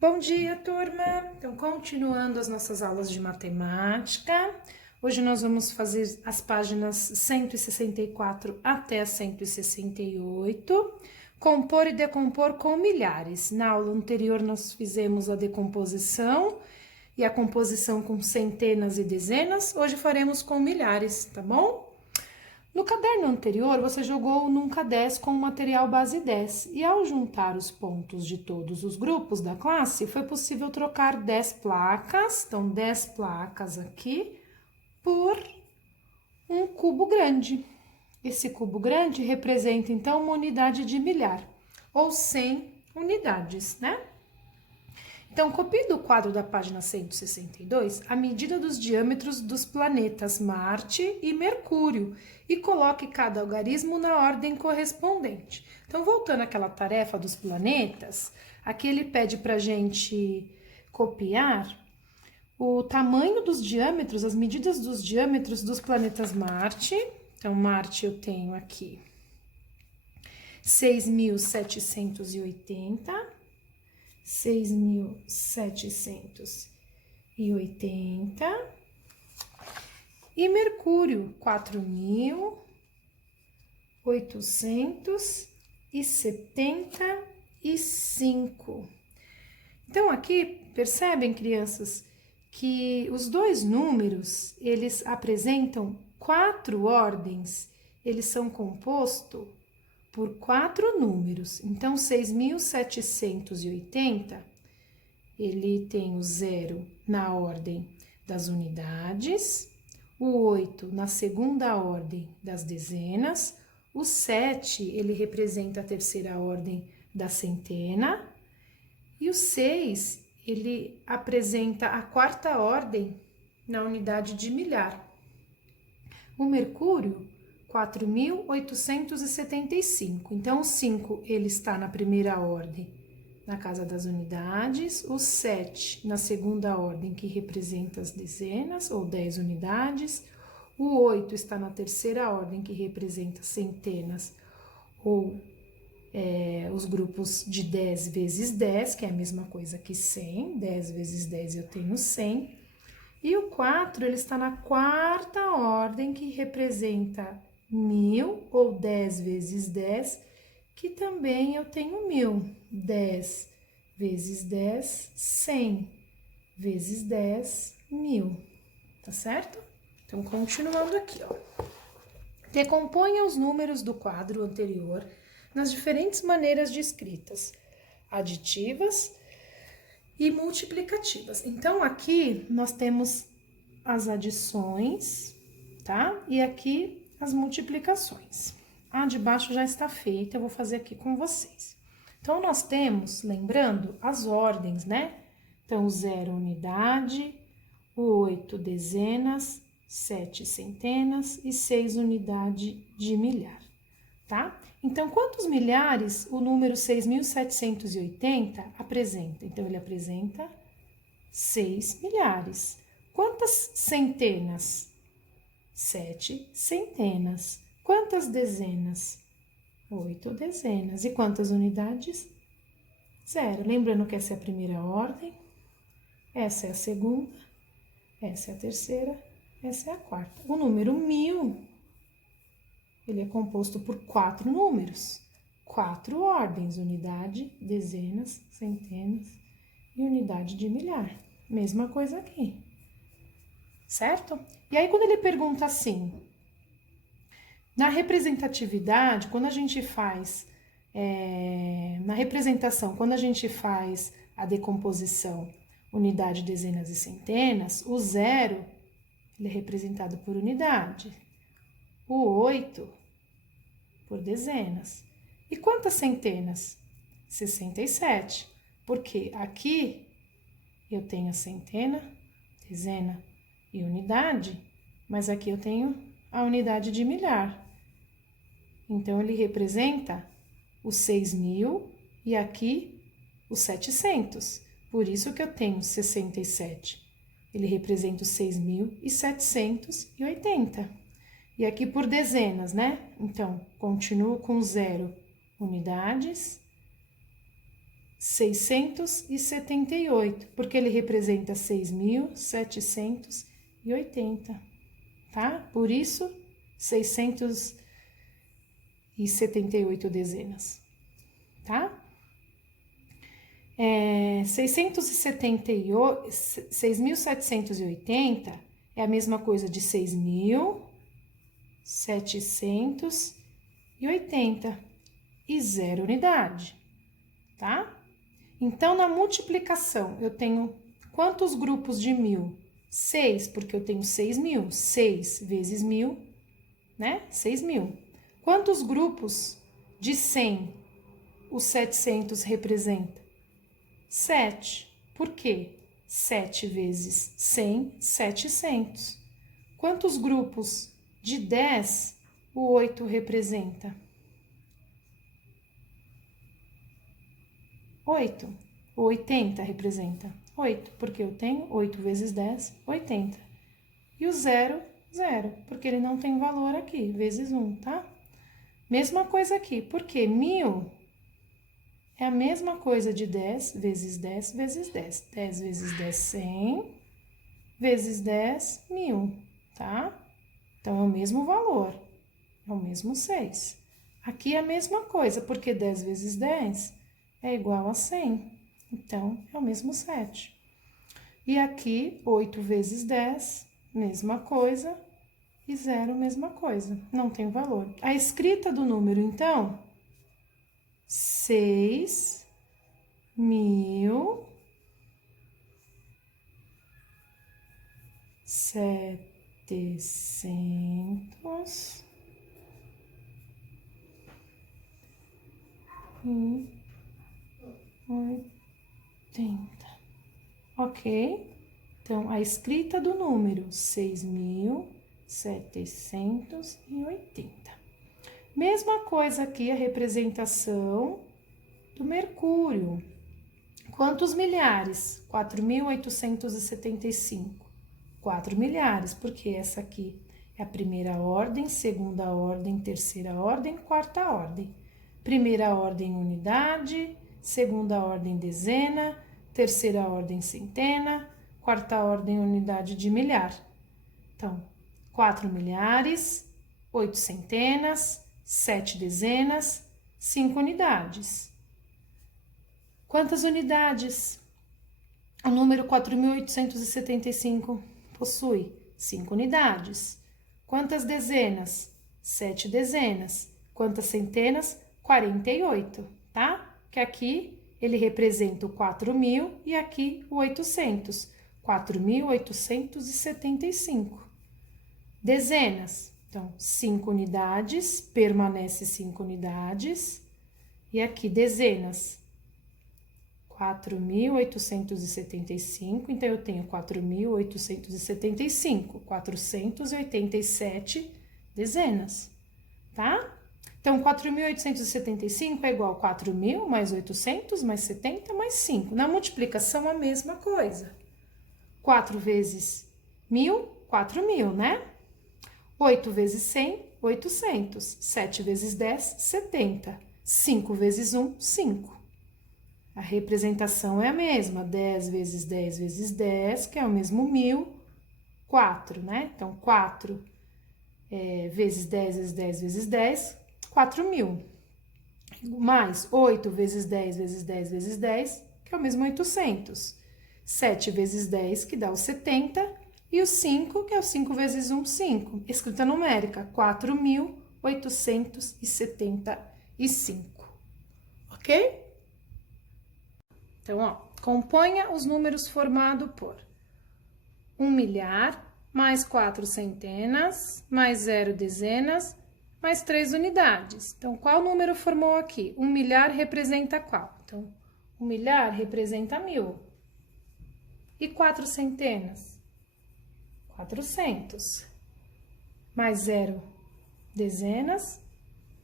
Bom dia, turma! Então, continuando as nossas aulas de matemática, hoje nós vamos fazer as páginas 164 até a 168, compor e decompor com milhares. Na aula anterior, nós fizemos a decomposição e a composição com centenas e dezenas, hoje faremos com milhares, tá bom? No caderno anterior, você jogou Nunca 10 com o material base 10 e ao juntar os pontos de todos os grupos da classe, foi possível trocar 10 placas, então 10 placas aqui, por um cubo grande. Esse cubo grande representa então uma unidade de milhar, ou 100 unidades, né? Então, copie do quadro da página 162 a medida dos diâmetros dos planetas Marte e Mercúrio e coloque cada algarismo na ordem correspondente. Então, voltando àquela tarefa dos planetas, aqui ele pede para a gente copiar o tamanho dos diâmetros, as medidas dos diâmetros dos planetas Marte. Então, Marte eu tenho aqui 6.780. 6.780 e Mercúrio 4.875. Então aqui percebem, crianças, que os dois números eles apresentam 4 ordens, eles são compostos por 4 números. Então, 6.780, ele tem o 0 na ordem das unidades, o 8 na segunda ordem das dezenas, o 7, ele representa a terceira ordem da centena, e o 6, ele apresenta a quarta ordem na unidade de milhar. O Mercúrio 4.875. Então, o 5 ele está na primeira ordem, na casa das unidades, o 7 na segunda ordem, que representa as dezenas, ou 10 unidades, o 8 está na terceira ordem, que representa centenas, ou os grupos de 10 vezes 10, que é a mesma coisa que 100, 10 vezes 10 eu tenho 100, e o 4 ele está na quarta ordem, que representa 1.000, ou 10 vezes 10, que também eu tenho 1.000. 10 vezes 10, 100 vezes 10, 1.000. Tá certo? Então, continuando aqui, ó. Decomponha os números do quadro anterior nas diferentes maneiras de escritas, aditivas e multiplicativas. Então, aqui nós temos as adições, tá? E aqui as multiplicações. A de baixo já está feita, eu vou fazer aqui com vocês. Então, nós temos, lembrando, as ordens, né? Então, 0 unidade, 8 dezenas, 7 centenas e 6 unidade de milhar, tá? Então, quantos milhares o número 6.780 apresenta? Então, ele apresenta 6 milhares. Quantas centenas? 7 centenas. Quantas dezenas? 8 dezenas. E quantas unidades? 0. Lembrando que essa é a primeira ordem, essa é a segunda, essa é a terceira, essa é a quarta. O número 1.000, ele é composto por 4 números, 4 ordens, unidade, dezenas, centenas e unidade de milhar. Mesma coisa aqui, certo? E aí, quando ele pergunta assim, na representatividade, quando a gente faz, na representação, quando a gente faz a decomposição unidade, dezenas e centenas, o 0, ele é representado por unidade, o 8 por dezenas. E quantas centenas? 67, porque aqui eu tenho a centena, dezena e unidade, mas aqui eu tenho a unidade de milhar. Então, ele representa os 6.000 e aqui os 700. Por isso que eu tenho 67. Ele representa os 6.780. E aqui por dezenas, né? Então, continuo com 0 unidades, 678, porque ele representa 6.780, tá? Por isso, 678 dezenas, tá? 6.780 é a mesma coisa de 6.780 e 0 unidade, tá? Então, na multiplicação, eu tenho quantos grupos de 1.000? 6, porque eu tenho 6.000. 6 vezes 1.000, né? 6.000. Quantos grupos de 100 os 700 representa? 7. Por quê? 7 vezes 100, 700. Quantos grupos de 10 o 8 representa? 8. O 80 representa 8, porque eu tenho 8 vezes 10, 80. E o 0, 0, porque ele não tem valor aqui, vezes 1, tá? Mesma coisa aqui, porque 1.000 é a mesma coisa de 10 vezes 10 vezes 10. 10 vezes 10, 100, vezes 10, 1.000, tá? Então, é o mesmo valor, é o mesmo 6. Aqui é a mesma coisa, porque 10 vezes 10 é igual a 100, então, é o mesmo 7. E aqui, 8 vezes 10, mesma coisa, e 0, mesma coisa, não tem valor. A escrita do número, então, 6.780. Ok? Então, a escrita do número 6.780. Mesma coisa aqui a representação do Mercúrio. Quantos milhares? 4.875. 4 milhares, porque essa aqui é a primeira ordem, segunda ordem, terceira ordem, quarta ordem. Primeira ordem, unidade, segunda ordem, dezena, terceira ordem, centena, quarta ordem, unidade de milhar. Então, 4 milhares, 8 centenas, 7 dezenas, 5 unidades. Quantas unidades o número 4.875 possui? 5 unidades. Quantas dezenas? 7 dezenas. Quantas centenas? 48, tá? Que aqui ele representa o 4.000 e aqui o 800. 4.875. Dezenas. Então, 5 unidades, permanece 5 unidades. E aqui, dezenas. 4.875, então eu tenho 4.875, 487 dezenas, tá? Então, 4.875 é igual a 4.000 mais 800 mais 70 mais 5. Na multiplicação, a mesma coisa. 4 vezes 1.000, 4.000, né? 8 vezes 100, 800. 7 vezes 10, 70. 5 vezes 1, 5. A representação é a mesma, 10 vezes 10 vezes 10, que é o mesmo 1.000, 4, né? Então, 4 vezes 10 vezes 10 vezes 10, 4.000. Mais 8 vezes 10 vezes 10 vezes 10, que é o mesmo 800. 7 vezes 10, que dá o 70, e o 5, que é o 5 vezes 1, 5. Escrita numérica, 4.875. Ok? Então, ó, componha os números formados por 1 milhar, mais 4 centenas, mais 0 dezenas, mais 3 unidades. Então, qual número formou aqui? 1 milhar representa qual? Então, 1 milhar representa 1.000. E 4 centenas? 400. Mais 0 dezenas,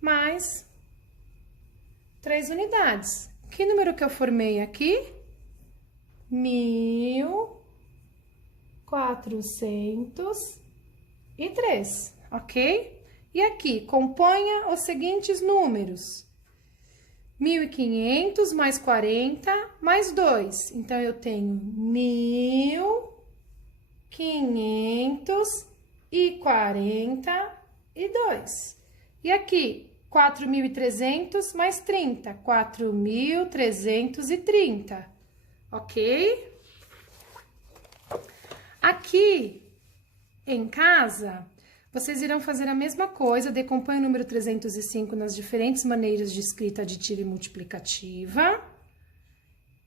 mais 3 unidades. Que número que eu formei aqui? 1.403, ok? E aqui, componha os seguintes números. 1.500 mais 40 mais 2. Então, eu tenho 1.542. E aqui, 4.300 mais 30. 4.330. Ok? Aqui, em casa, vocês irão fazer a mesma coisa, decompõe o número 305 nas diferentes maneiras de escrita aditiva e multiplicativa.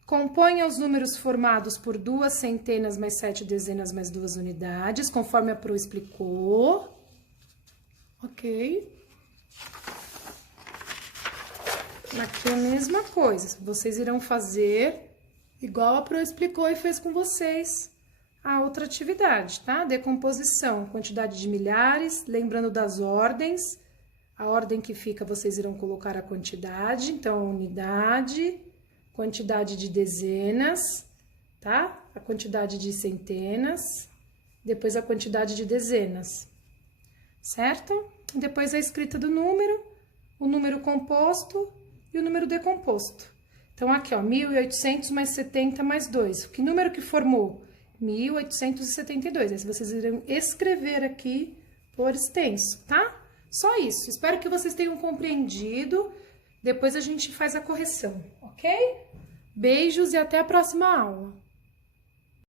Componha os números formados por 2 centenas mais 7 dezenas mais 2 unidades, conforme a Pro explicou. Ok? Aqui é a mesma coisa, vocês irão fazer igual a Pro explicou e fez com vocês a outra atividade, tá? Decomposição, quantidade de milhares, lembrando das ordens, a ordem que fica, vocês irão colocar a quantidade, então, unidade, quantidade de dezenas, tá? A quantidade de centenas, depois a quantidade de dezenas, certo? Depois a escrita do número, o número composto e o número decomposto. Então, aqui, ó, 1.800 mais 70 mais 2. Que número que formou? 1.872. Aí vocês irão escrever aqui por extenso, tá? Só isso. Espero que vocês tenham compreendido. Depois a gente faz a correção, ok? Beijos e até a próxima aula.